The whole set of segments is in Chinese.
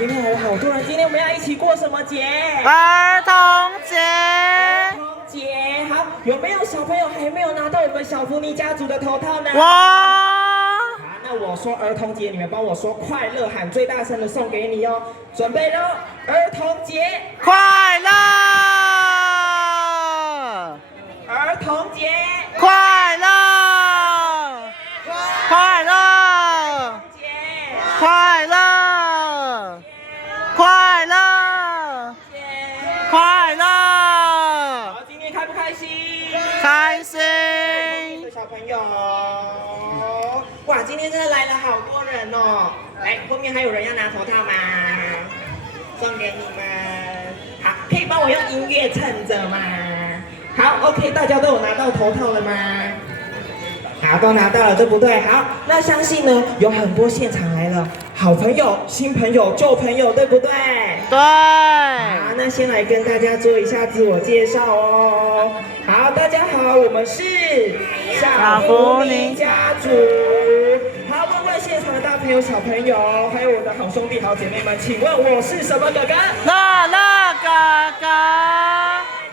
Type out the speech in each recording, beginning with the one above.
今天来了好多人，今天我们要一起过什么节？儿童节。儿童节，好，有没有小朋友还没有拿到我们小福尼家族的头套呢？我。好，那我说儿童节，你们帮我说快乐，喊最大声的送给你哦。准备喽，儿童节快乐！儿童节快乐！快乐！快乐！快乐！快乐！好，今天开不开心？开心！小朋友，哇，今天真的来了好多人哦！来，后面还有人要拿头套吗？送给你们。好，可以帮我用音乐衬着吗？好 ，OK， 大家都有拿到头套了吗？好，都拿到了，对不对？好，那相信呢，有很多现场来了，好朋友、新朋友、旧朋友，对不对？对。好，那先来跟大家做一下自我介绍哦。好，大家好，我们是小福尼家族。好，问问现场的大朋友、小朋友，还有我的好兄弟、好姐妹们，请问我是什么哥哥？乐乐哥哥。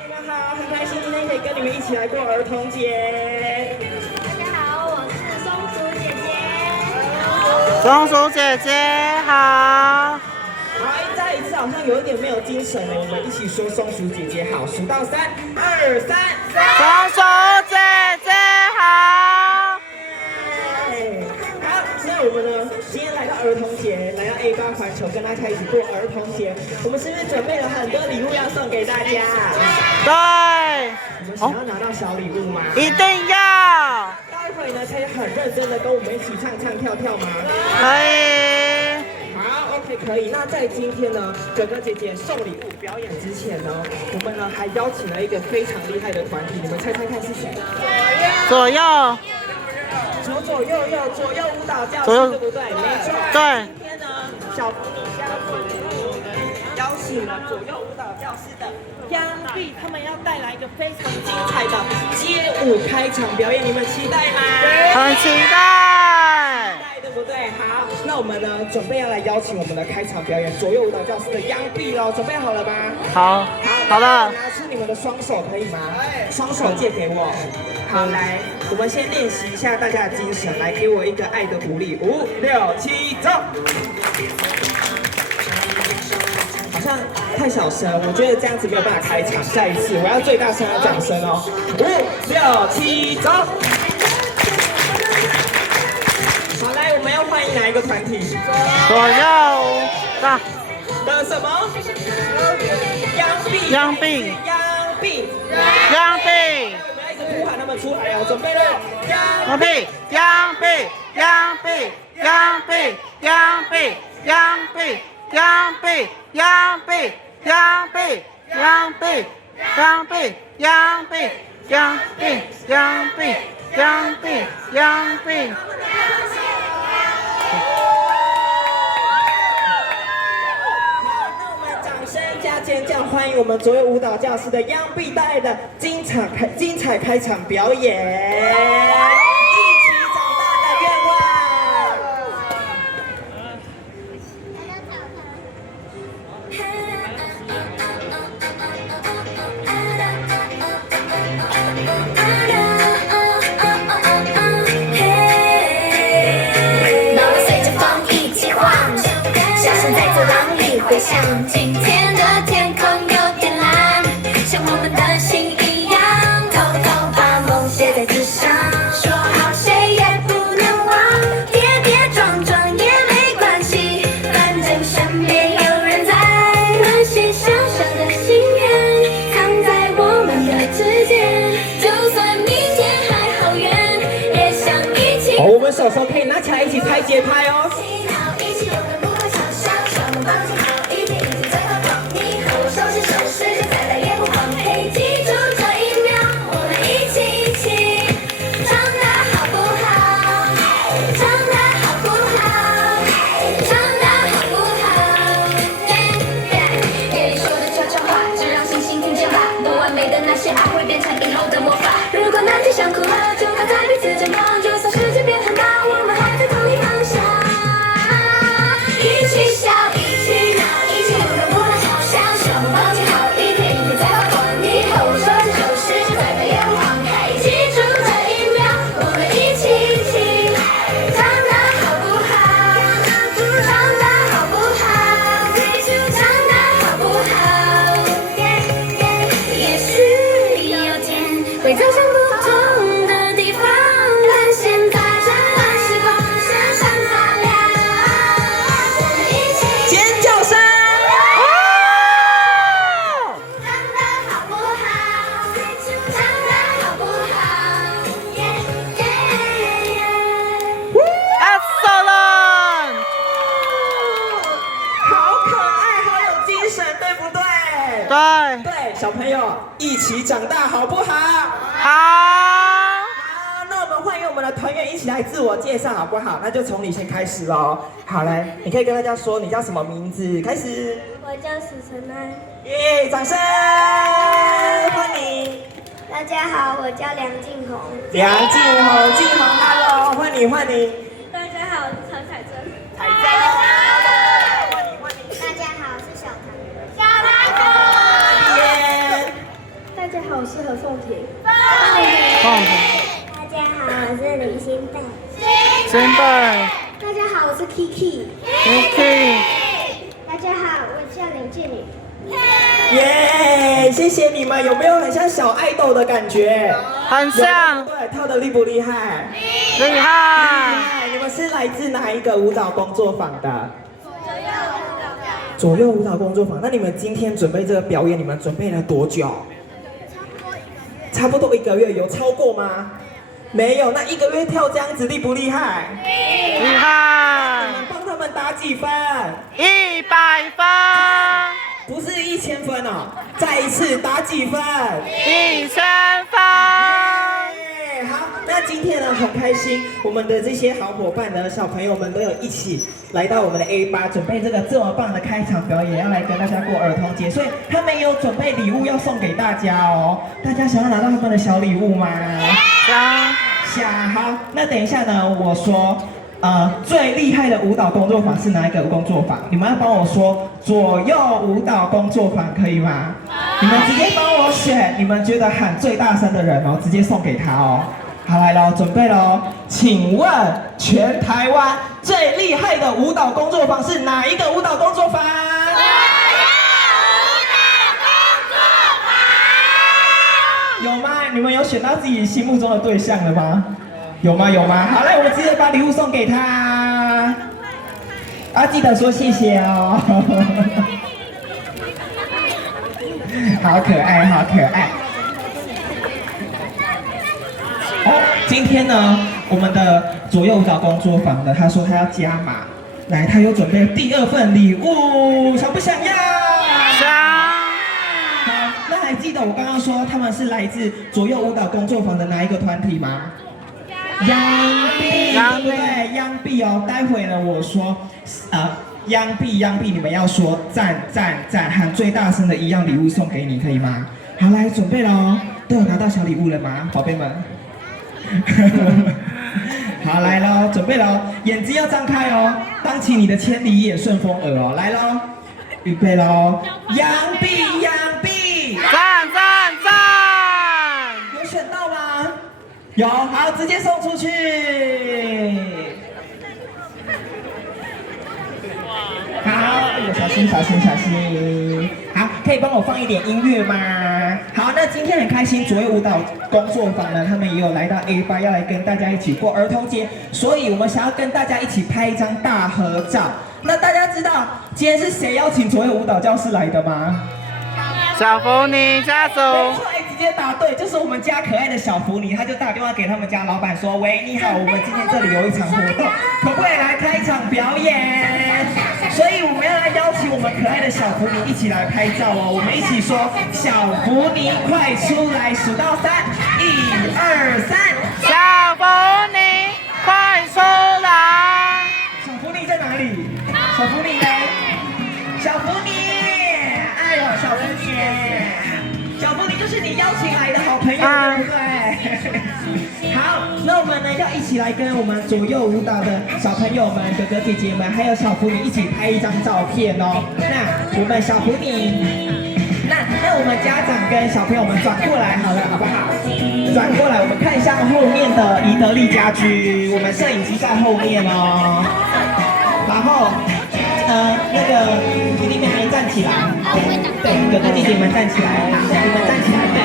你们好，很开心今天可以跟你们一起来过儿童节。大家好，我是松鼠姐姐。松鼠姐姐好。好，再一次好像有一点没有精神了，我们一起说松鼠姐姐好，数到3、2、3，松鼠姐姐好。好，那我们呢，今天来到儿童节，来到 A8环球，跟大家一起过儿童节，我们是不是准备了很多礼物要送给大家？对。你们想要拿到小礼物吗？一定要。待会呢，可以很认真的跟我们一起唱唱跳跳吗？可以。好 ，OK， 可以。那在今天呢，哥哥姐姐送礼物表演之前呢，我们呢还邀请了一个非常厉害的团体，你们猜猜看是谁？左右。左右舞蹈教室，对不对？没错。对。今天呢，小福尼家族邀请了左右舞蹈教室的央碧，他们要带来一个非常精彩的街舞开场表演，你们期待吗？很期待。对不对？好，那我们呢准备要来邀请我们的开场表演左右舞蹈教室的央碧喽，准备好了吗？好。好了。拿出你们的双手可以吗？双手借给我。好，来，我们先练习一下大家的精神，来给我一个爱的鼓励，5、6、7，走！好像太小声，我觉得这样子没有办法开场。下一次我要最大声的掌声哦，5、6、7，走！好，来，我们要欢迎哪一个团体？左右大的什么？央碧。央碧。央碧。央碧。呼喊他们出来哦，准备了，央碧，央碧，央碧，央碧，央碧，央碧，央碧，央碧，央碧，央碧，央碧，央碧，央碧，央碧，央碧，央碧。加尖叫，欢迎我们左右舞蹈教室的央碧带来的精彩开场表演，一起长大的愿望。脑袋随着风一起晃，笑声在走廊里回响。今天的天空有点蓝，像我们的心一样，偷偷把梦写在纸上，说好谁也不能忘，跌跌撞撞也没关系，反正身边有人在，那些小小的心愿藏在我们的指尖，就算明天还好远，也想一起。好，我们手可以拿起来一起拍节拍哦。一起勇敢不会嘲笑，笑容放轻好一点，一起最后碰你和我手牵手，时间再来也不慌，嘿，记住这一秒，我们一起长大好不好？长大好不好？长大好不好？夜里说的悄悄话，只让星星听见吧，不完美的那些爱会变成以后的魔法。如果难题想哭了，就靠在彼此肩膀，就算世界变很大，我们还在同一方向。举手，对不对？对，对，小朋友一起长大好不好？好，好，那我们欢迎我们的团员一起来自我介绍好不好？那就从你先开始喽。好，来，你可以跟大家说你叫什么名字，开始。我叫史晨安。耶，掌声欢迎。大家好，我叫梁静红。梁静红，静红 ，Hello， 欢迎。大家好，我是陈彩珍。彩珍，大家好，我是小唐。耶。大家好，我是何凤婷。放大家好，我是林心贝。真的大家好，我是 Kiki。 ，OK，大家好，我叫林建宇。耶，谢谢你们，有没有很像小爱豆的感觉？很像，对，跳得厉不厉害？厉害，你们是来自哪一个舞蹈工作坊的？左右舞蹈工作坊。那你们今天准备这个表演，你们准备了多久？差不多1个月，有超过吗？没有。那1个月跳这样子厉不厉害？厉你害，们帮他们打几分100分，不是1000分哦，再一次打几分1000分。好，那今天呢很开心，我们的这些好伙伴呢，小朋友们都有一起来到我们的 A8，准备这个这么棒的开场表演，要来跟大家过儿童节，所以他们有准备礼物要送给大家哦。大家想要拿到他们的小礼物吗？想。好，那等一下呢，我说。最厉害的舞蹈工作坊是哪一个工作坊？你们要帮我说左右舞蹈工作坊可以吗？你们直接帮我选，你们觉得喊最大声的人哦，直接送给他哦。好，来喽，准备喽。请问全台湾最厉害的舞蹈工作坊是哪一个舞蹈工作坊？有吗？你们有选到自己心目中的对象了吗？有吗？好，来，我们直接把礼物送给他。记得说谢谢哦。好可爱。今天呢，我们的左右舞蹈工作坊的，他说他要加码，来，他有准备第2份礼物，想不想要？想。好，那还记得我刚刚说他们是来自左右舞蹈工作坊的哪一个团体吗？央币，对不对？央币哦，待会呢我说，央币，你们要说赞，喊最大声的一样礼物送给你，可以吗？好，来准备喽，都有拿到小礼物了吗，宝贝们？好，来喽，准备喽，眼睛要张开哦，当起你的千里眼顺风耳哦，来喽，预备喽，央币，赞，有选到吗？有，好，直接送出去。好，小心。好，可以帮我放一点音乐吗？好，那今天很开心，左右舞蹈工作坊呢，他们也有来到 A8，要来跟大家一起过儿童节，所以我们想要跟大家一起拍一张大合照。那大家知道今天是谁邀请左右舞蹈教室来的吗？小福尼家族。没错，直接答对，就是我们家可爱的小福尼，他就打电话给他们家老板说：“喂，你好，我们今天这里有一场活动，可不可以来开场表演？”所以我们要来邀请我们可爱的小福尼一起来拍照哦。我们一起说：“小福尼，快出来，数到3，1、2、3。”小福尼，快出来！小福尼在哪里？小福尼呢？小福尼，哎呦，小福尼就是你邀请来的好朋友，对不对？好，那我们呢要一起来跟我们左右舞蹈的小朋友们、哥哥姐姐们，还有小福尼一起拍一张照片哦。那我们小福尼，那我们家长跟小朋友们转过来好了，好不好？转过来，我们看向后面的宜得利家居，我们摄影机在后面哦。然后，那个弟弟妹妹站起来，对，哥哥姐姐们站起来，好，你们站起来，对。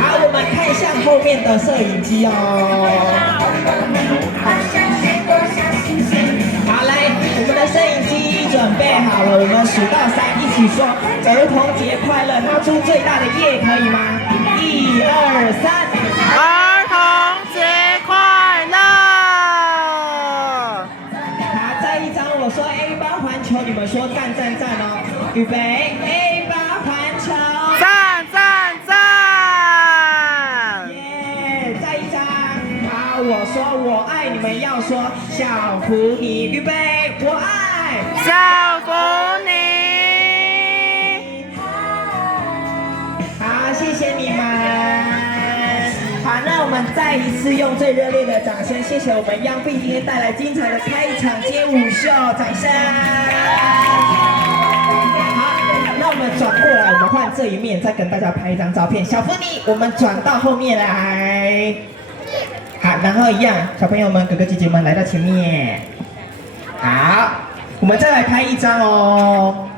好，我们看向后面的摄影机哦。好，来，我们的摄影机准备好了，我们数到3，一起说儿童节快乐，拿出最大的耶，可以吗？1、2、3，儿童节快乐！好，再再一张，我说 A 八环球，你们说赞赞赞哦。预备 A 八环球，赞赞赞！耶！再一张，好，我说我爱，你们要说小福你。预备，我爱小福你。好，谢谢你们。好，那我们再一次用最热烈的掌声，谢谢我们央碧今天带来精彩的开场街舞秀，掌声。好，那我们转过来，我们换这一面，再跟大家拍一张照片。小福你，我们转到后面来。好，然后一样，小朋友们、哥哥姐姐们来到前面。好，我们再来拍一张哦。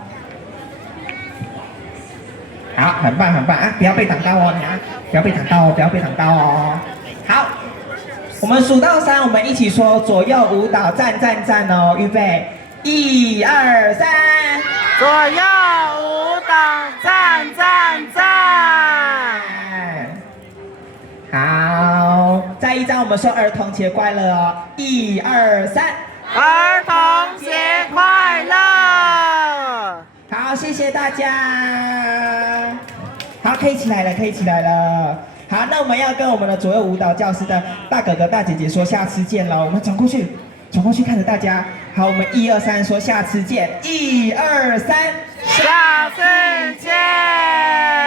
好，很棒很棒啊！不要被挡到哦，你啊，不要被挡到哦，不要被挡到哦。好，我们数到3，我们一起说左右舞蹈站站站哦，预备，1、2、3，左右舞蹈站站站。好，再一张，我们说儿童节快乐哦，1、2、3，儿童节快乐！好，谢谢大家。好，可以起来了，可以起来了。好，那我们要跟我们的左右舞蹈教室的大哥哥大姐姐说下次见了。我们转过去看着大家。好，我们1、2、3说下次见。1、2、3，下次见！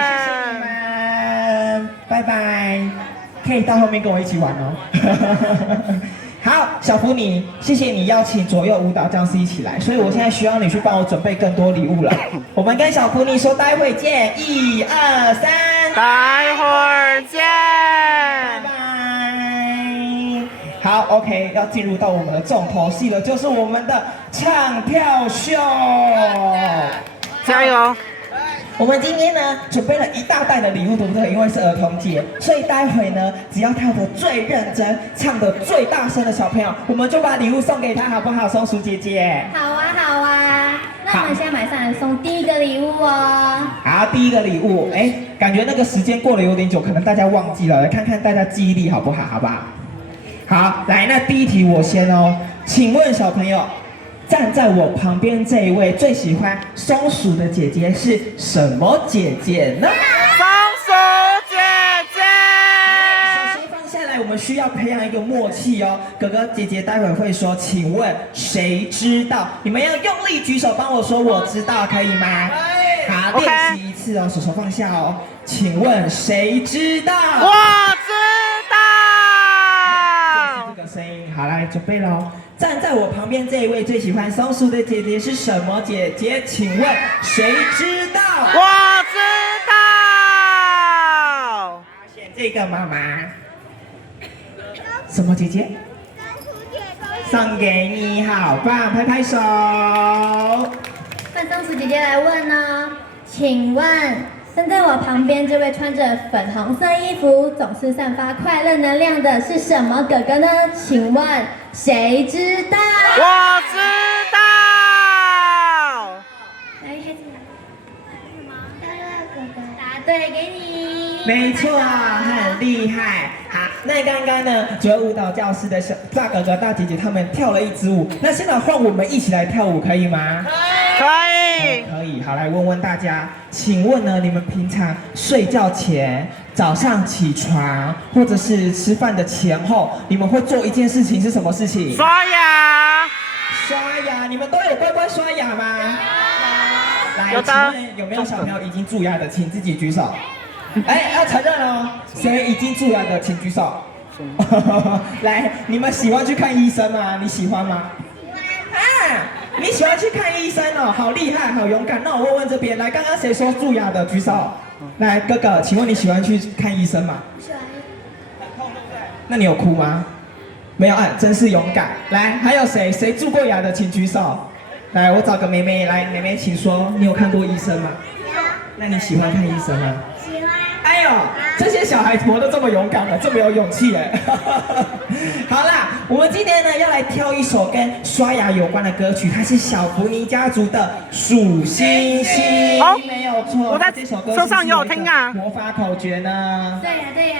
谢谢你们，拜拜。可以到后面跟我一起玩哦。好，小福你，谢谢你邀请左右舞蹈教室一起来，所以我现在需要你去帮我准备更多礼物了。我们跟小福你说待会见，1、2、3，待会儿见！拜拜。好 ，OK， 要进入到我们的重头戏了，就是我们的唱跳秀。加油！我们今天呢准备了一大袋的礼物，对不对？因为是儿童节，所以待会呢，只要跳得最认真、唱得最大声的小朋友，我们就把礼物送给他，好不好？松鼠姐姐。好啊，好啊。那我们现在马上来送第一个礼物哦。好，第一个礼物，哎，感觉那个时间过了有点久，可能大家忘记了，来看看大家记忆力好不好？好不好？好，来，那第一题我先哦，请问小朋友，站在我旁边这一位最喜欢松鼠的姐姐是什么姐姐呢？松鼠姐姐。手先放下来，我们需要培养一个默契哦。哥哥姐姐待会会说，请问谁知道？你们要用力举手帮我说我知道，可以吗？好，练习一次哦，手放下哦。请问谁知道？我知道。这个声音，好，来准备喽。站在我旁边这一位最喜欢松鼠的姐姐是什么姐姐？请问谁知道？我知道。选这个妈妈。什么姐姐？送给你，好棒，拍拍手。换松鼠姐姐来问呢，请问站在我旁边这位穿着粉红色衣服、总是散发快乐能量的是什么哥哥呢？请问谁知道？我知道。来，孩子，快乐哥哥，答对，给你。没错，很厉害。好，那刚刚呢，左右舞蹈教室的小大哥哥、大姐姐他们跳了一支舞，那现在换我们一起来跳舞，可以吗？可以。可以。好，来问问大家，请问呢，你们平常睡觉前、早上起床，或者是吃饭的前后，你们会做一件事情是什么事情？刷牙。刷牙。你们都有乖乖刷牙吗？来，有的请问有没有小朋友已经蛀牙的，请自己举手。哎，要承认哦，谁已经蛀牙的，请举手。来，你们喜欢去看医生吗？你喜欢吗？啊，你喜欢去看医生哦，好厉害，好勇敢。那我问问这边，来，刚刚谁说蛀牙的举手？来，哥哥，请问你喜欢去看医生吗？不喜欢。很痛，对不对？那你有哭吗？没有，哎，真是勇敢。来，还有谁？谁蛀过牙的，请举手。来，我找个妹妹来，妹妹请说，你有看过医生吗？有。那你喜欢看医生吗？喜欢。哎呦，这些小孩活得这么勇敢了，这么有勇气哎！好啦，我们今天呢要来挑一首跟刷牙有关的歌曲，它是小福尼家族的《数星星》，好没有错。我在这首歌车上也有听啊魔法口诀呢？对呀，对呀。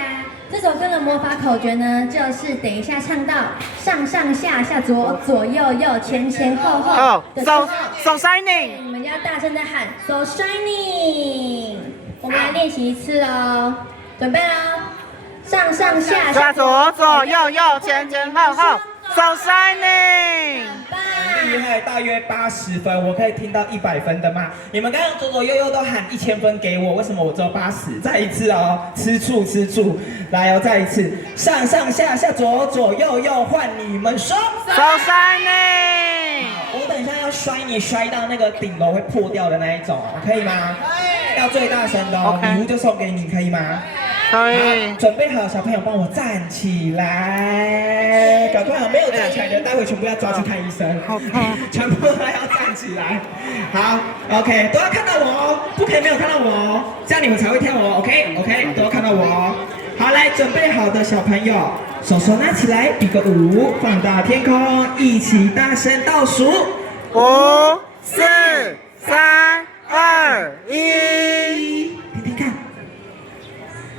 这首歌的魔法口诀呢，就是等一下唱到上上下下左左右右前前后后的时候， So shining， 你们要大声的喊 So shining。我们来练习一次哦，准备喽，上上下下左左右右前前后后 ，So shining。厉害，大约80分，我可以听到100分的吗？你们刚刚左左右右都喊1000分给我，为什么我只有80？再一次哦，吃醋吃醋，来哦，再一次，上上下下左左右右换你们说 So shining。我等一下要摔你摔到那个顶楼会破掉的那一种，可以吗？要最大声的哦， OK 礼物就送给你，可以吗？可以。准备好，小朋友帮我站起来，赶快！没有站起来的，待会全部要抓去看医生。好痛！全部都要站起来。好 ，OK， 都要看到我哦，不可以没有看到我哦，这样你们才会跳哦。OK， 都要看到我哦。好，来，准备好的小朋友，手手拿起来，比个5，放大天空，一起大声倒数。 5、4、3、2、1。听听看，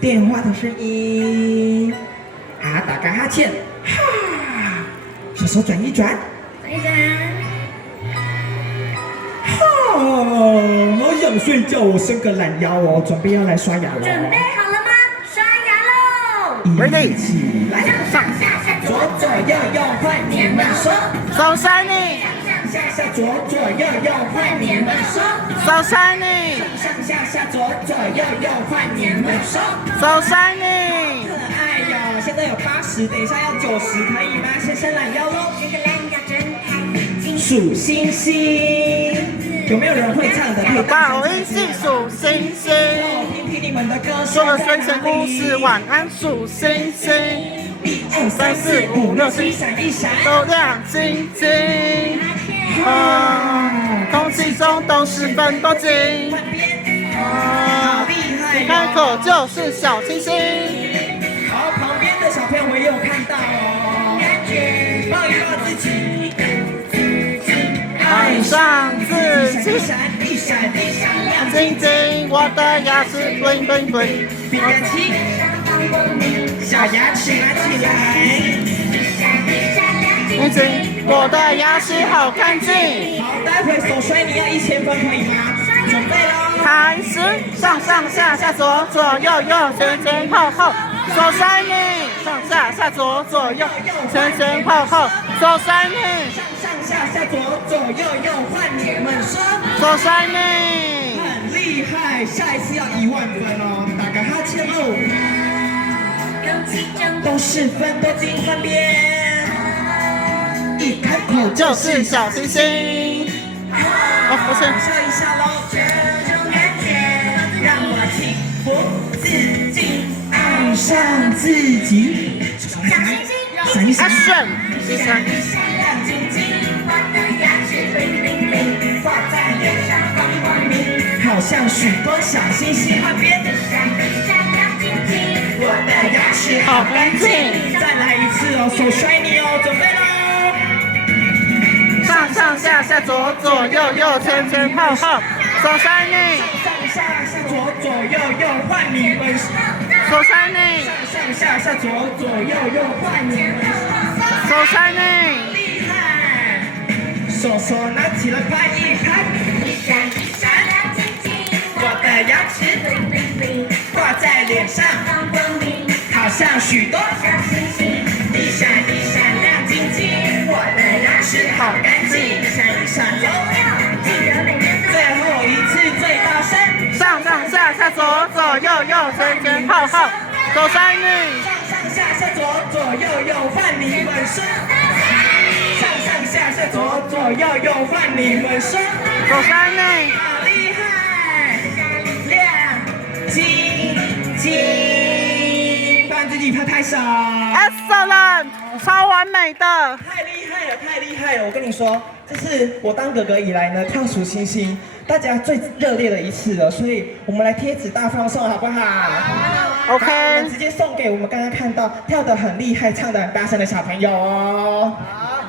电话的声音。啊，打个哈欠，哈，手手转一转，好想睡觉，我伸个懒腰哦，准备要来刷牙了。准备好了吗？刷牙喽！一起来，上下下左左右右换你们说。 So shining， 上下左左右右换你们说。 So shining， 上下下左左右右换你们说。 So shining。可爱哟，现在有80，等一下要90，可以吗？先伸懒腰喽。数星星，有没有人会唱的？可以大宝声音系数星星，让我听听你们的歌说了睡前故事，晚安数星星。1、2、3、4、5、6、7，闪一闪，都亮晶晶。空气中都是分多金。换边，好厉害哟！开口就是小星星。好，旁边的小朋友我也有看到哦。抱一抱自己，爱上自己。一闪一闪一闪亮晶晶，我的牙齿 bling bling bling。比个7，小牙齿拿起来。晶晶，我的牙齿好干净。好，待会手摔你要1000分可以吗？准备喽。开始，上上下下左左右右前前后后，So shining， 上下下左左右前前后后，So shining， 上下下左左右右换你们说。 So shining。很厉害，下一次要10000分哦，打个哈欠哦。都是分多金换边，一开口就是小星星。不是。笑一下喽，这种感觉让我情不自禁爱上自己。小星星，闪一闪， Action， 一闪一闪亮晶晶，我的牙齿灵灵灵，挂在脸上放光明，好像许多小星星换边。我的牙齿好干净，再来一次哦，手摔你哦，准备喽。上上下下左左右右前前后后，So shining， 上下下左左右右换你们。 So shining， 上下下左左右右换你们。 So shining， 厉害！手手拿起来拍一拍，一闪一闪亮晶晶，我的牙齿挂在脸上，好像许多小星星，一闪一闪亮晶晶，我的牙齿好干净，一闪一闪哟。最后一次最大声，上上下下左左右右前前后后，So shining， 上下下左左右右换你们说。上下下左左右右换你们说。 So shining， 好厉害，亮晶晶，帮自己拍拍手。 Excellent， 超完美的。太厉害了，太厉害了！我跟你说，这是我当哥哥以来呢跳数星星大家最热烈的一次了，所以我们来贴纸大放送好不好？好，我 OK，们直接送给我们刚刚看到跳得很厉害、唱得很大声的小朋友哦。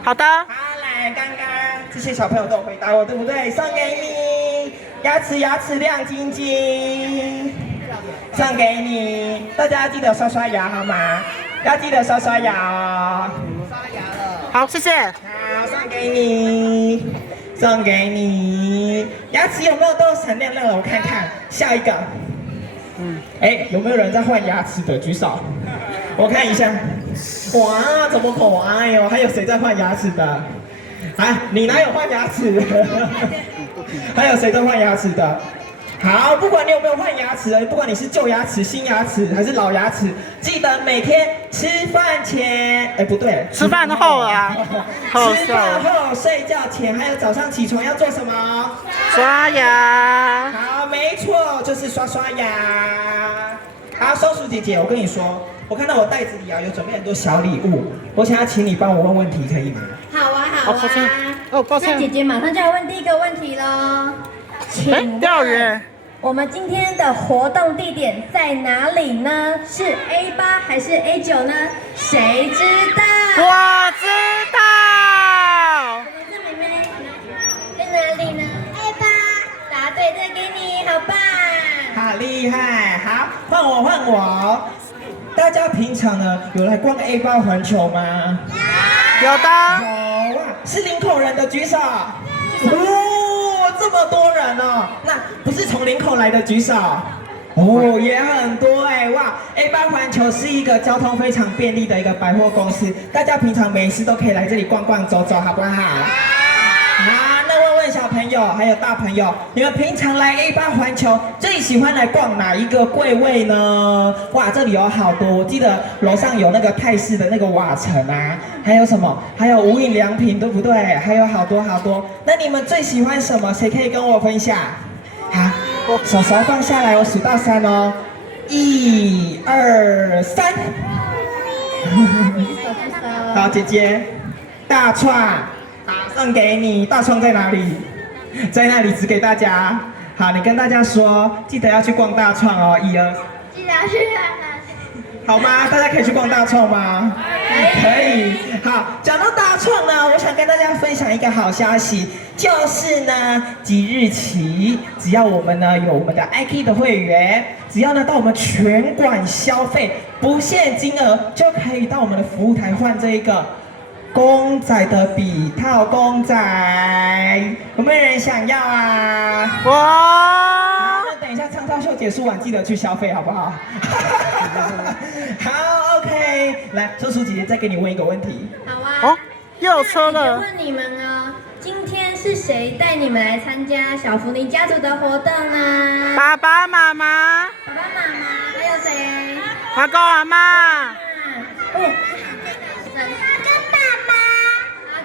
好的。好，来，刚刚这些小朋友都有回答我，对不对？送给你，牙齿亮晶晶。送给你，大家记得刷刷牙好吗？要记得刷刷牙哦。好，谢谢。好，送给你，送给你。牙齿有没有都闪亮亮的？我看看，下一个。哎，有没有人在换牙齿的？举手。我看一下。哇，怎么可爱哦？还有谁在换牙齿的？啊，你哪有换牙齿？还有谁在换牙齿的？好，不管你有没有换牙齿，不管你是旧牙齿、新牙齿还是老牙齿，记得每天吃饭前，哎不对，吃饭后啊，吃饭后、睡觉前，还有早上起床要做什么？刷牙。好，没错，就是刷刷牙。好，松鼠姐姐，我跟你说，我看到我袋子里啊有准备很多小礼物，我想要请你帮我问问题，可以吗？好啊，好啊。抱歉。哦，抱歉。那姐姐马上就要问第一个问题喽。请钓鱼。我们今天的活动地点在哪里呢？是 A8 还是 A9 呢？谁知道？我知道。这妹妹在哪里呢 ？A8，答对，再给你，好棒！好厉害，好，换我。大家平常呢有来逛 A8 环球吗？有的。有啊，是林口人的举手。这么多人哦，那不是从林口来的举手。哦，也很多哎，哇 ！A8 环球是一个交通非常便利的一个百货公司，大家平常没事都可以来这里逛逛走走，好不好？好，那问问小朋友还有大朋友，你们平常来 A8 环球最喜欢来逛哪一个柜位呢？哇，这里有好多，我记得楼上有那个泰式的那个瓦城啊，还有什么？还有无印良品，对不对？还有好多好多。那你们最喜欢什么？谁可以跟我分享？好，手手放下来，我数到3哦，1、2、3。好，姐姐，大创。好，送给你。大创在哪里？在那里，指给大家。好，你跟大家说，记得要去逛大创哦。1、2。记得要去看好吗？大家可以去逛大创吗？可以。好，讲到大创呢，我想跟大家分享一个好消息，就是呢，即日起，只要我们呢有我们的 IK 的会员，只要呢到我们全馆消费不限金额，就可以到我们的服务台换这一个公仔的笔套公仔，有没有人想要啊？我。那等一下唱跳秀结束完，记得去消费，好不好？好 ，OK， 来，松鼠姐姐再给你问一个问题。好啊。哦，又有车了。问你们哦，今天是谁带你们来参加小福林家族的活动呢？爸爸妈妈。爸爸妈妈，还有谁？阿公阿妈。好，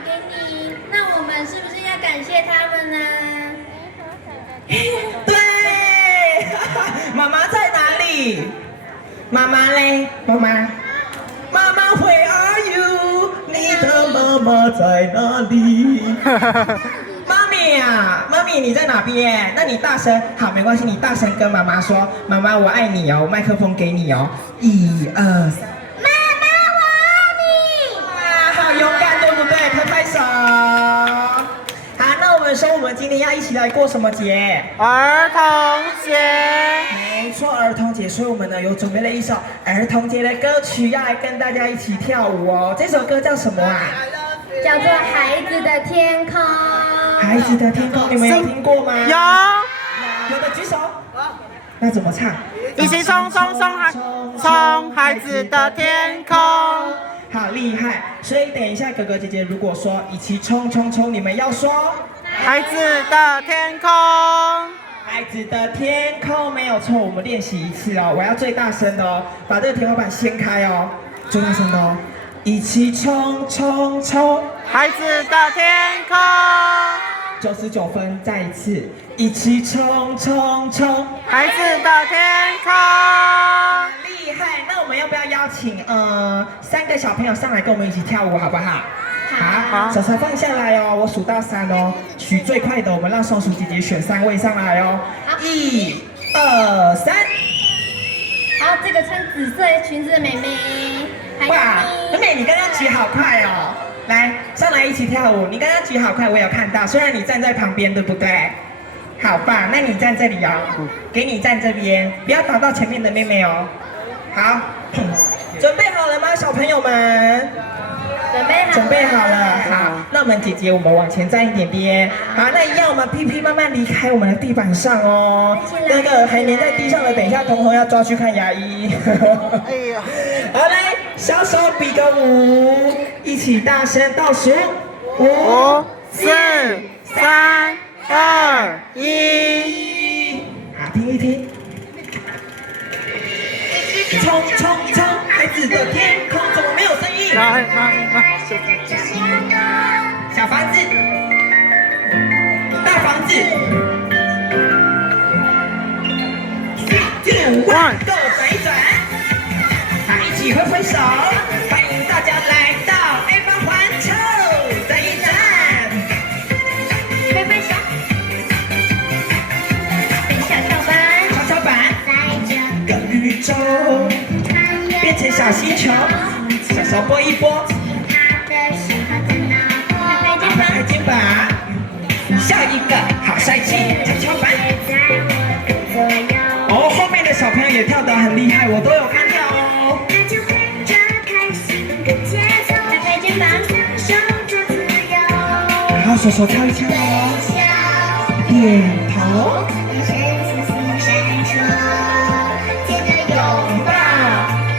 给你。那我们是不是要感谢他们呢？对，妈妈在哪里？妈妈嘞？妈妈，Where are you？ 你的妈妈在哪里？妈咪呀，妈咪你在哪边？那你大声，好，没关系，你大声跟妈妈说，妈妈我爱你哦，麦克风给你哦，1、2、3。好勇敢，对不对？拍拍手。好，那我们说，我们今天要一起来过什么节？儿童节。没错，儿童节，所以我们呢有准备了一首儿童节的歌曲，要来跟大家一起跳舞哦。这首歌叫什么啊？叫做《孩子的天空》。孩子的天空，你们有听过吗？有的举手。那怎么唱？一起冲冲冲冲孩子的天空。好厉害！所以等一下，哥哥姐姐如果说一起冲冲冲，你们要说孩子的天空。孩子的天空没有错，我们练习一次哦。我要最大声的哦，把这个天花板掀开哦，最大声的哦。一起冲冲冲，孩子的天空。99分，再一次，一起冲冲冲，孩子的天空。厉害！那我们要不要邀请3个小朋友上来跟我们一起跳舞，好不好？好，手手放下来哦，我数到3哦，取最快的，我们让松鼠姐姐选3位上来哦。1、2、3。好，这个穿紫色裙子的妹妹，哇，妹妹你刚刚举好快哦！来，上来一起跳舞。你刚刚举好快，我有看到，虽然你站在旁边，对不对？好吧，那你站这里哦，给你站这边，不要挡到前面的妹妹哦。好，准备好了吗，小朋友们？准备好了，好，那我们姐姐，我们往前站一点点。好，那一样，我们屁屁慢慢离开我们的地板上哦。那个还粘在地上的，等一下彤彤要抓去看牙医。哎呀，好，来，小手比个5，一起大声倒数5、4、3、2、1。好，听一听。冲冲冲，孩子的天空怎么没有声音？来，小房子，大房子。One，够转一转，好，一起挥挥手，欢迎大家来到 A 班环球这一站。挥挥手，小跳板，跷跷板，在这个宇宙变成小星球，小手拨一拨，拍肩膀，笑一个好帅气，跷跷板。哦，后面的小朋友也跳得很厉害，我都有看到哦。拍肩膀，然后手手跳一跳哦，点头，拥抱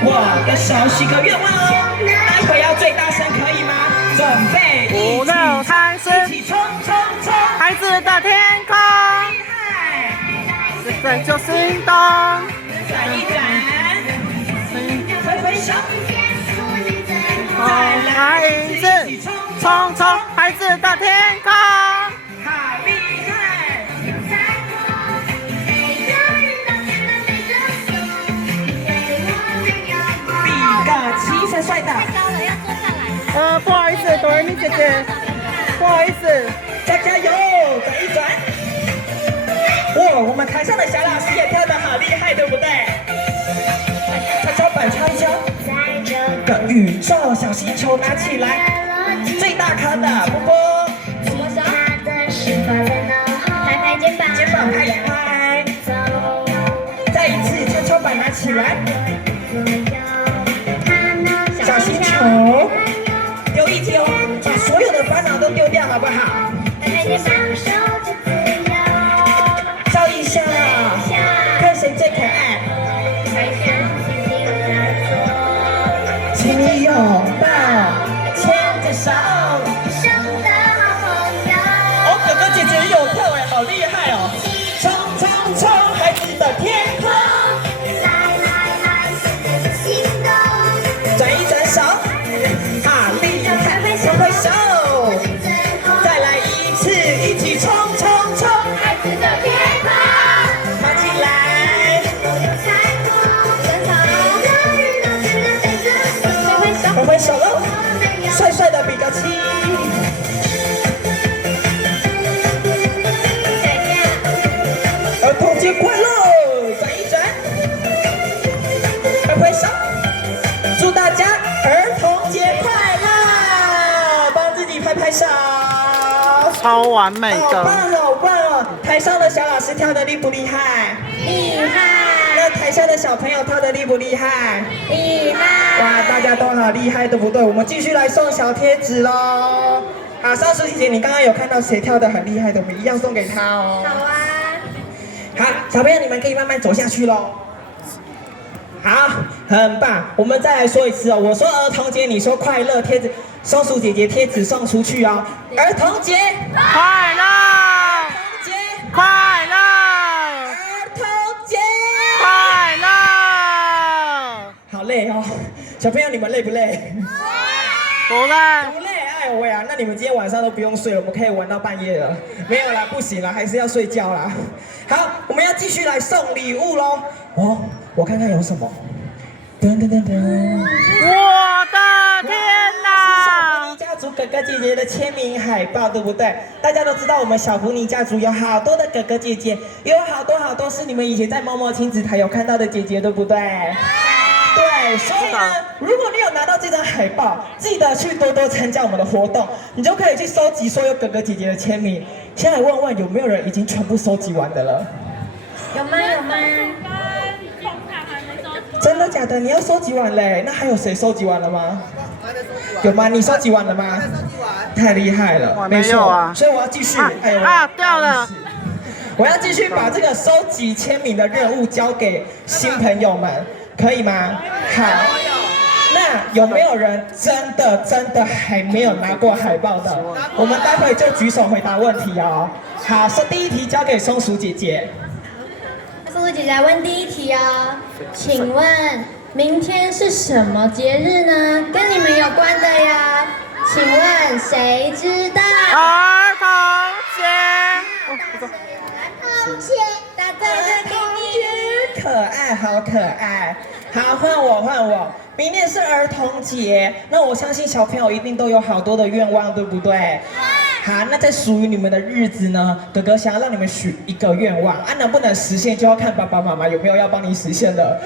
我的手，许个愿望哦。待会要最大声，可以吗？准备5、6、3、4，一起冲冲冲！孩子的天空，厉害！这就心动。转一转，挥挥手，孩子，冲冲，孩子的天空。好厉害！比个7，帅帅的。不好意思，哆瑞咪姐姐，不好意思。加油，转一转。哇，我们台上的小老师也跳得好厉害，对不对？跷跷板敲一敲，个宇宙小星球拿起来，最大颗的波波，拍肩膀，肩膀拍一拍，再一次跷跷板拿起来，小星球丢一丢，把所有的烦恼都丢掉，好不好？拍肩膀，笑一笑，看谁最可爱。请你拥抱，牵着手。哦，哥哥姐姐有跳哎，好厉害哦！冲冲冲，孩子的天空。转一转手，好厉害！挥挥手，再来一次，一起冲冲冲，孩子的天空。爬起来，挥挥手喽，帅帅的比个7。儿童节快乐，转一转，挥挥手，祝大家儿童节快乐，帮自己拍拍手。超完美的。好棒好棒哦！台上的小老师跳得厉不厉害？厉害，那台下的小朋友跳得厉不厉害？厉害，哇，大家都好厉害，对不对？我们继续来送小贴纸喽。好，上树姐姐，你刚刚有看到谁跳得很厉害的，我们一样送给他哦。好啊，好，小朋友你们可以慢慢走下去喽。好，很棒。我们再来说一次哦，我说儿童节，你说快乐，贴纸，松鼠姐姐贴纸送出去哦。儿童节快乐，儿童节快乐，儿童节快乐。好累哦，小朋友你们累不累？不赖。不累，哎呦喂啊！那你们今天晚上都不用睡了，我们可以玩到半夜了。没有啦，不行啦，还是要睡觉啦。好，我们要继续来送礼物喽。哦，我看看有什么。噔噔噔噔。我的天哪！小福尼家族哥哥姐姐的签名海报，对不对？大家都知道我们小福尼家族有好多的哥哥姐姐，也有好多是你们以前在某某亲子台有看到的姐姐，对不对？对对，所以呢，如果你有拿到这张海报，记得去多多参加我们的活动，你就可以去收集所有哥哥姐姐的签名。先来问问有没有人已经全部收集完的了？有吗？有吗？真的假的？你要收集完嘞？那还有谁收集完了吗？有吗？你收集完了吗？太厉害了，我没有啊。所以我要继续。哎呦掉了。我要继续把这个收集签名的任务交给新朋友们，可以吗？好。那有没有人真的还没有拿过海报的？我们待会就举手回答问题哦。好，说第一题交给松鼠姐姐。松鼠姐姐来问第一题哦，请问明天是什么节日呢？跟你们有关的呀？请问谁知道？儿童节。答对了，给你。可爱，好可爱。好，换我。明天是儿童节，那我相信小朋友一定都有好多的愿望，对不对？好，那在属于你们的日子呢，哥哥想要让你们许一个愿望啊，能不能实现就要看爸爸妈妈有没有要帮你实现的。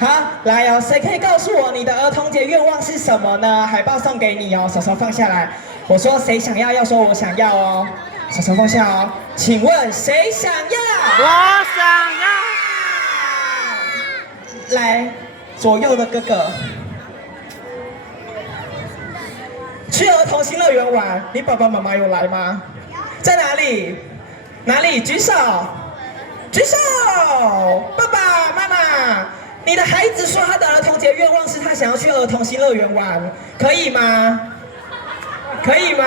好，来哦，谁可以告诉我你的儿童节愿望是什么呢？海报送给你哦，手手放下来。我说谁想要，要说我想要哦，手手放下哦。请问谁想要？我想要。来，左右的哥哥。去儿童新乐园玩，你爸爸妈妈有来吗？在哪里？哪里？举手！举手！爸爸妈妈，你的孩子说他的儿童节愿望是他想要去儿童新乐园玩，可以吗？可以吗？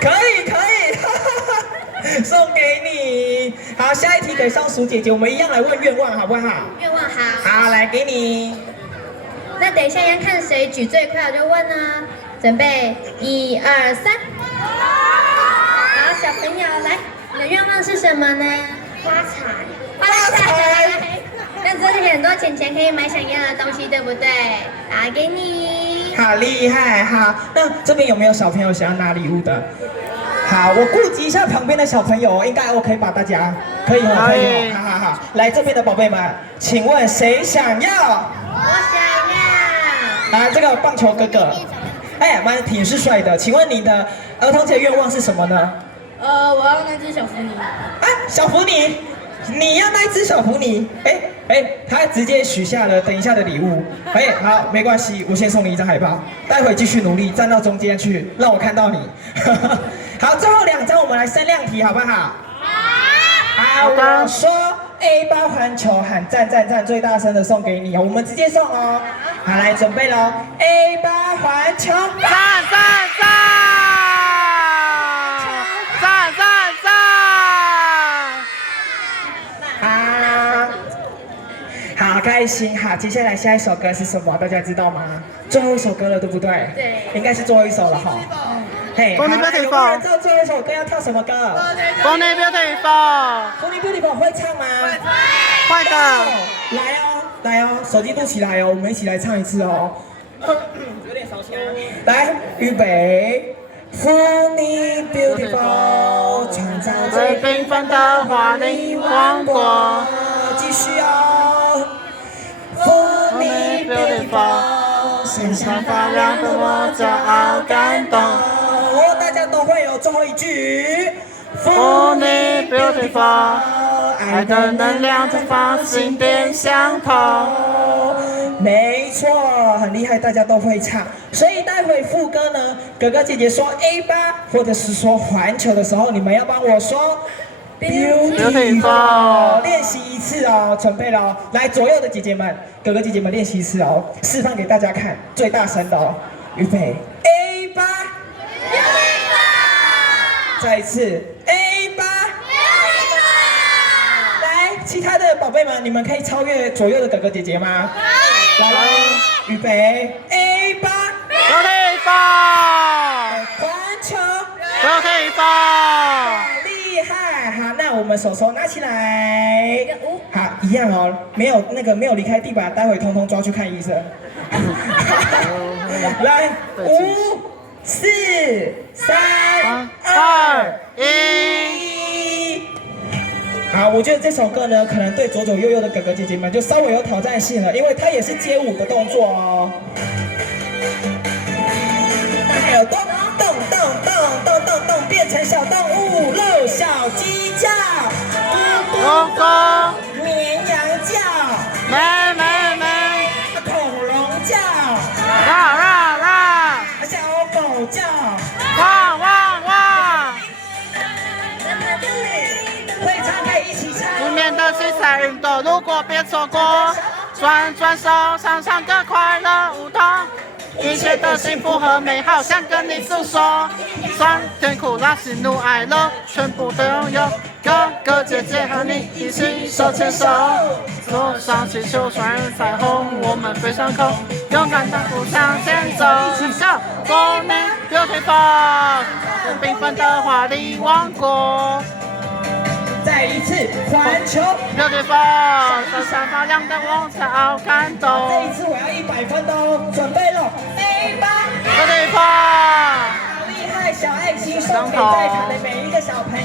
可以，送给你。好，下一题给松鼠姐姐，我们一样来问愿望，好不好？愿望好。好，来给你。那等一下要看谁举最快，我就问啊。准备，1、2、3。好，小朋友来，你的愿望是什么呢？发财。发财。那这里很多钱可以买想要的东西，对不对？好，给你。好厉害，好，那这边有没有小朋友想要拿礼物的？好，我顾及一下旁边的小朋友，应该 OK 吧？大家可以吗？可以吗？好，来这边的宝贝们，请问谁想要？我想要。来，这个棒球哥哥，哎，挺是帅的，请问你的儿童节愿望是什么呢？我要那只小福尼。啊，小福尼，你要那一只小福尼？他直接许下了等一下的礼物。好，没关系，我先送你一张海报，待会继续努力站到中间去，让我看到你。好，最后2张我们来升量题，好不好？好，我说 A8环球喊赞赞赞，最大声的送给你哦，我们直接送哦。好，来准备喽 ，A8环球，赞赞赞！赞赞赞！好开心，好，接下来下一首歌是什么？大家知道吗？最后一首歌了，对不对？对，应该是最后一首了哈。嘿，好，有没有人知道最后一首歌要跳什么歌 ？Bonnie Beautiful。Bonnie Beautiful 会唱吗？会的。来哦，手机录起来哦，我们一起来唱一次哦。有点烧香。来，预备。Bonnie Beautiful， 创造最缤纷的华丽王国。继续哦。Bonnie Beautiful， 闪闪发亮的我骄傲感动。大家都会有最后一句。Bonnie Beautiful， 爱的能量在发心点相同。没错，很厉害，大家都会唱。所以待会副歌呢，哥哥姐姐说 A8或者是说环球的时候，你们要帮我说 Beautiful， 练习一次哦，准备了哦。来，左右的姐姐们，哥哥姐姐们练习一次哦，示范给大家看，最大声的哦，预备 A8， 再一次 A8。来，其他的宝贝们，你们可以超越左右的哥哥姐姐吗？来喽，预备 A8， 环球，厉害！好，那我们手手拿起来，好，一样哦，没有离开地板，待会通通抓去看医生。来，5、4、3、2、1。好，我觉得这首歌呢，可能对左左右右的哥哥姐姐们就稍微有挑战性了，因为它也是街舞的动作哦。还有动动动动动动动，变成小动物，露小鸡叫，公公，绵羊叫，妹妹妹，恐龙叫，啦啦啦，小狗叫，汪汪汪。会唱可以一起唱。里面的精彩运动，如果别错过，转转手，唱唱个快乐舞动。一切的幸福和美好想跟你诉说，酸甜苦辣喜怒哀乐全部都拥有，哥哥姐姐和你一起手牵手，坐上气球穿越彩虹，我们飞上空，勇敢大步向前走，一起笑，光明 beautiful， 缤纷的华丽王国。再一次环球 beautiful， 闪闪发亮的我才好感动。这一次我要100分的哦，准备了，A 班 beautiful， 厉害小爱心送给在场的每一个小朋友。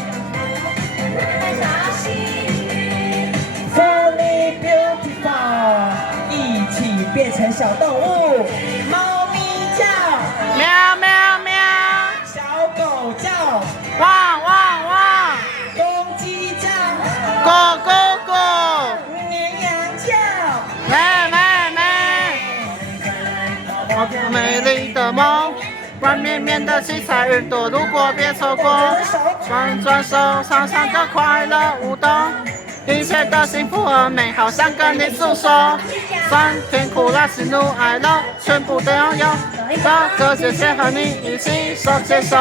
Fully beautiful， 一起变成小动物，猫咪叫，喵喵喵，小狗叫，汪汪汪，公鸡叫，咕咕咕，绵羊叫，妹妹妹，我的美丽的梦，软绵绵的七彩云朵，如果别错过，转转手，唱唱个快乐舞动。一切的幸福和美好想跟你诉说，酸甜苦辣喜怒哀乐全部都拥有，哥哥姐姐和你一起手牵手，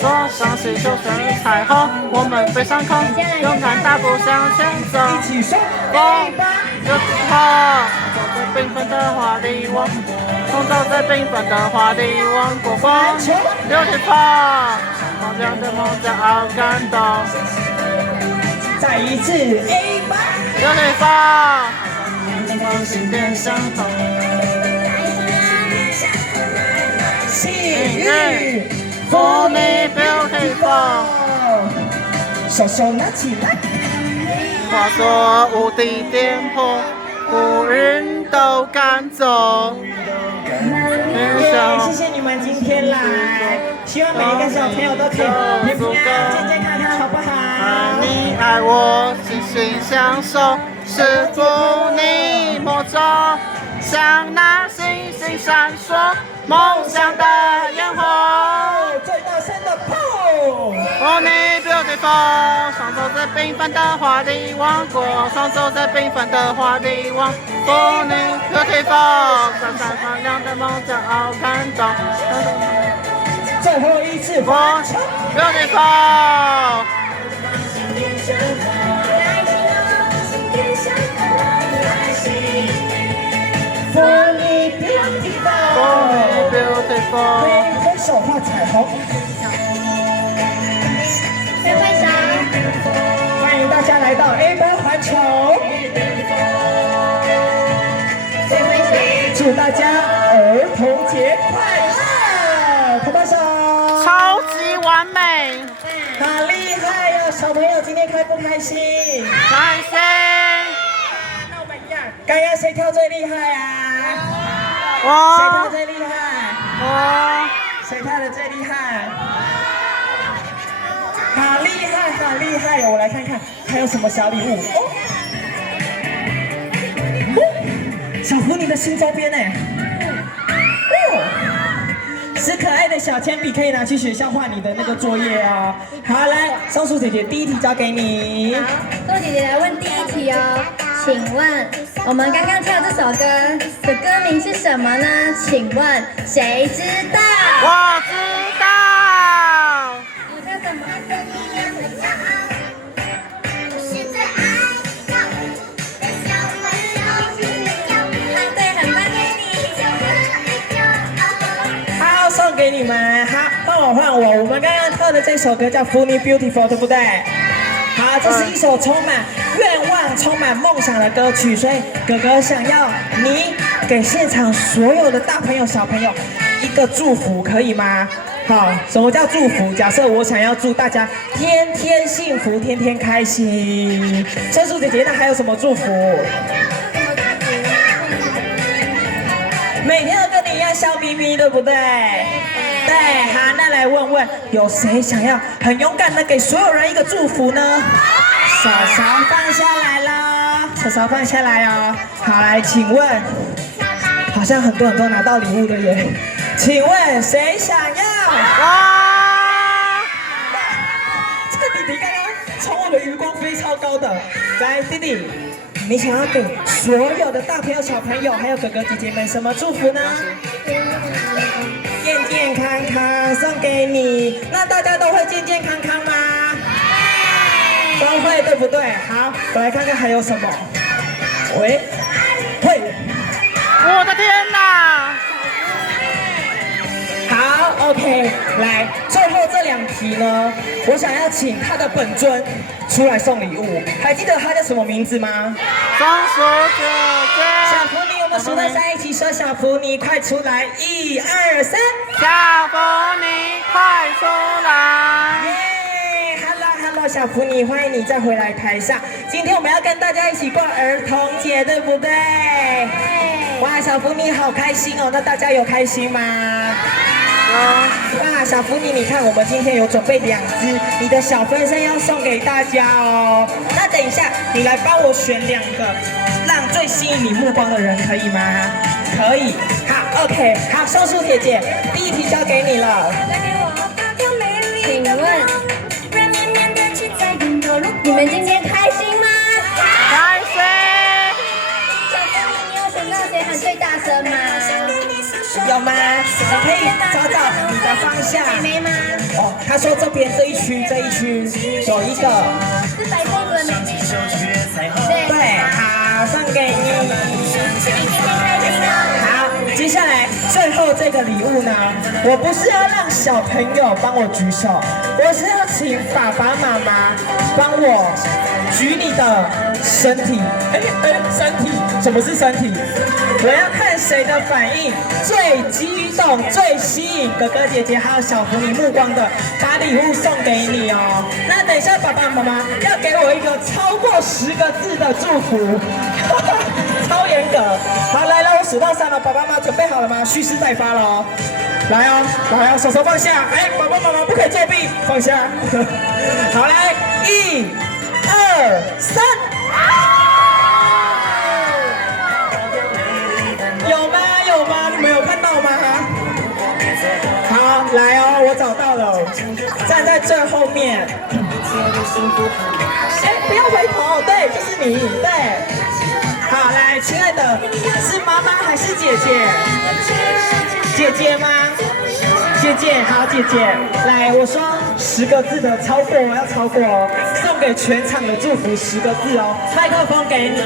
坐上气球旋入彩虹，我们飞上空，勇敢大步向前走，一起说风有时候走最缤纷的华丽王，创造最缤纷的华丽王国风，beautiful， 梦想的梦想好感动。再一次 A 班，beautiful， 心电相通，幸运 Fully beautiful， 手手拿起来，化作无敌颠簸，乌云都赶走。谢谢你们今天来，希望每一个小朋友都可以平平安安、健健康康，好不好？你爱我，心心相守，是否你梦中像那星星闪烁，梦想的烟火。最大声的砰！ Only beautiful， 创造最缤纷的华丽王国，创造最缤纷的华丽王国。Only beautiful， 闪闪发亮的梦想好感动。最后一次环球 beautiful。Fully beautiful， Only beautiful， 挥手画彩虹。挥挥手。欢迎大家来到 A 班环球，挥挥手。祝大家儿童节快乐！拍拍手。超级完美，好厉害哟！小朋友今天开不开心？开心。那我们一样，刚刚谁跳最厉害啊？谁跳我最厉害？我谁跳的最厉害？好厉害，好厉害哦！我来看看还有什么小礼物哦。小福，你的新周边呢？是可爱的小铅笔，可以拿去学校画你的那个作业哦。好，来，松鼠姐姐第一题交给你。好，豆姐姐来问第一题哦，请问我们刚刚跳这首歌的歌名是什么呢？请问谁知道？我知道。叫什么？对，很棒，给你。好，送给你们。好，换我。我们刚刚跳的这首歌叫《Fully Beautiful》，对不对？好，这是一首充满愿望、充满梦想的歌曲，所以哥哥想要你给现场所有的大朋友、小朋友一个祝福，可以吗？好，什么叫祝福？假设我想要祝大家天天幸福，天天开心。松鼠姐姐，那还有什么祝福？每天都跟你一样笑眯眯，对不对？对，好，那来问问，有谁想要很勇敢的给所有人一个祝福呢？手手放下来了，手手放下来哦。好，来，请问，好像很多人都拿到礼物的耶。请问谁想要？哇！这个弟弟刚刚从我的余光飞超高的。来，弟弟，你想要给所有的大朋友、小朋友，还有哥哥姐姐们什么祝福呢？健健康康送给你。那大家都会健健康康吗？都会，对不对？好，我来看看还有什么。喂，会。我的天哪！好 ，OK， 来，最后这2题呢，我想要请他的本尊出来送礼物。还记得他叫什么名字吗？松鼠姐姐。小福尼，我们数到3一起说，小福尼快出来，1、2、3。小福尼，快出来！耶 ！Hello， 小福尼，欢迎你再回来台上。今天我们要跟大家一起过儿童节，对不对？哇，小福尼好开心哦！那大家有开心吗？哇，小福尼，你看我们今天有准备2只你的小分身要送给大家哦。那等一下你来帮我选2个让最吸引你目光的人，可以吗？可以。好 ，OK， 好，松鼠姐姐，第1题交给你了。请问你们今天开心吗？开心！小福尼，你有想到谁喊最大声吗？有吗？你可以找找你的方向。妹妹吗？哦，他说这边这一区有一个。是白色的妹妹吗？对，好，送给你。祝你天天开心哦。好，接下来最后这个礼物呢，我不是要让小朋友帮我举手，我是要请爸爸妈妈帮我举你的身体。身体，什么是身体？我要看谁的反应最激动、最吸引哥哥姐姐还有小福尼目光的，把礼物送给你哦。那等一下爸爸妈妈要给我一个超过10个字的祝福，超严格。好，来了，我数到3了，爸爸妈妈准备好了吗？蓄势待发了哦。来哦，来哦，手手放下。哎，爸爸妈妈不可以作弊，放下。好，来，1、2、3。有吗？你们有看到吗？好，来哦，我找到了，站在最后面。哎，不要回头，对，就是你，对。好，来，亲爱的，是妈妈还是姐姐？姐姐吗？姐姐，好，姐姐，来，我说10个字的，超过要超过哦，送给全场的祝福10个字哦，麦克风给你。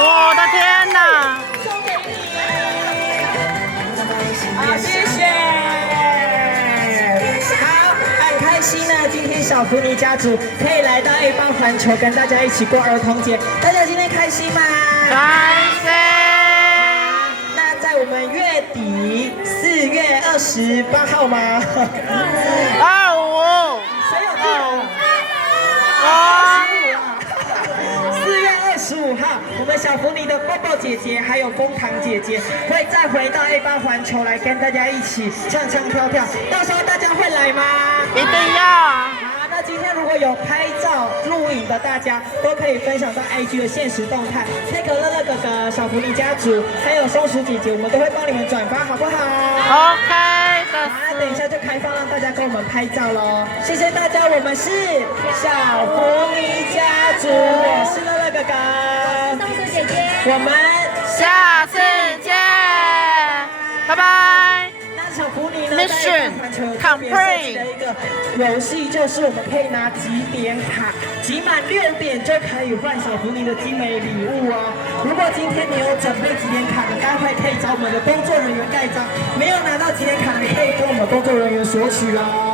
我的天哪！送给你，好，谢谢。好，很开心呢，今天小福尼家族可以来到A邦环球，跟大家一起过儿童节。大家今天开心吗？开心！那在我们月底4月28号吗25。谁有记得？4月25号，我们小福尼的抱抱姐姐还有枫糖姐姐会再回到A邦环球来跟大家一起唱唱跳跳，到时候大家会来吗？一定要！好，那今天如果有拍照、录影的，大家都可以分享到 IG 的限时动态。那个乐乐哥哥、小福尼家族还有松鼠姐姐，我们都会帮你们转发，好不好 ？OK 的。好，那等一下就开放让大家跟我们拍照喽。谢谢大家，我们是小福尼家族，我是乐乐哥哥，松鼠姐姐，我们下次见，拜拜。那小福尼呢 Mission complete 的一个游戏就是我们可以拿集点卡，集满6点就可以换小福尼的精美礼物哦。如果今天你有准备集点卡的，待会可以找我们的工作人员盖章；没有拿到集点卡，你可以跟我们工作人员索取哦。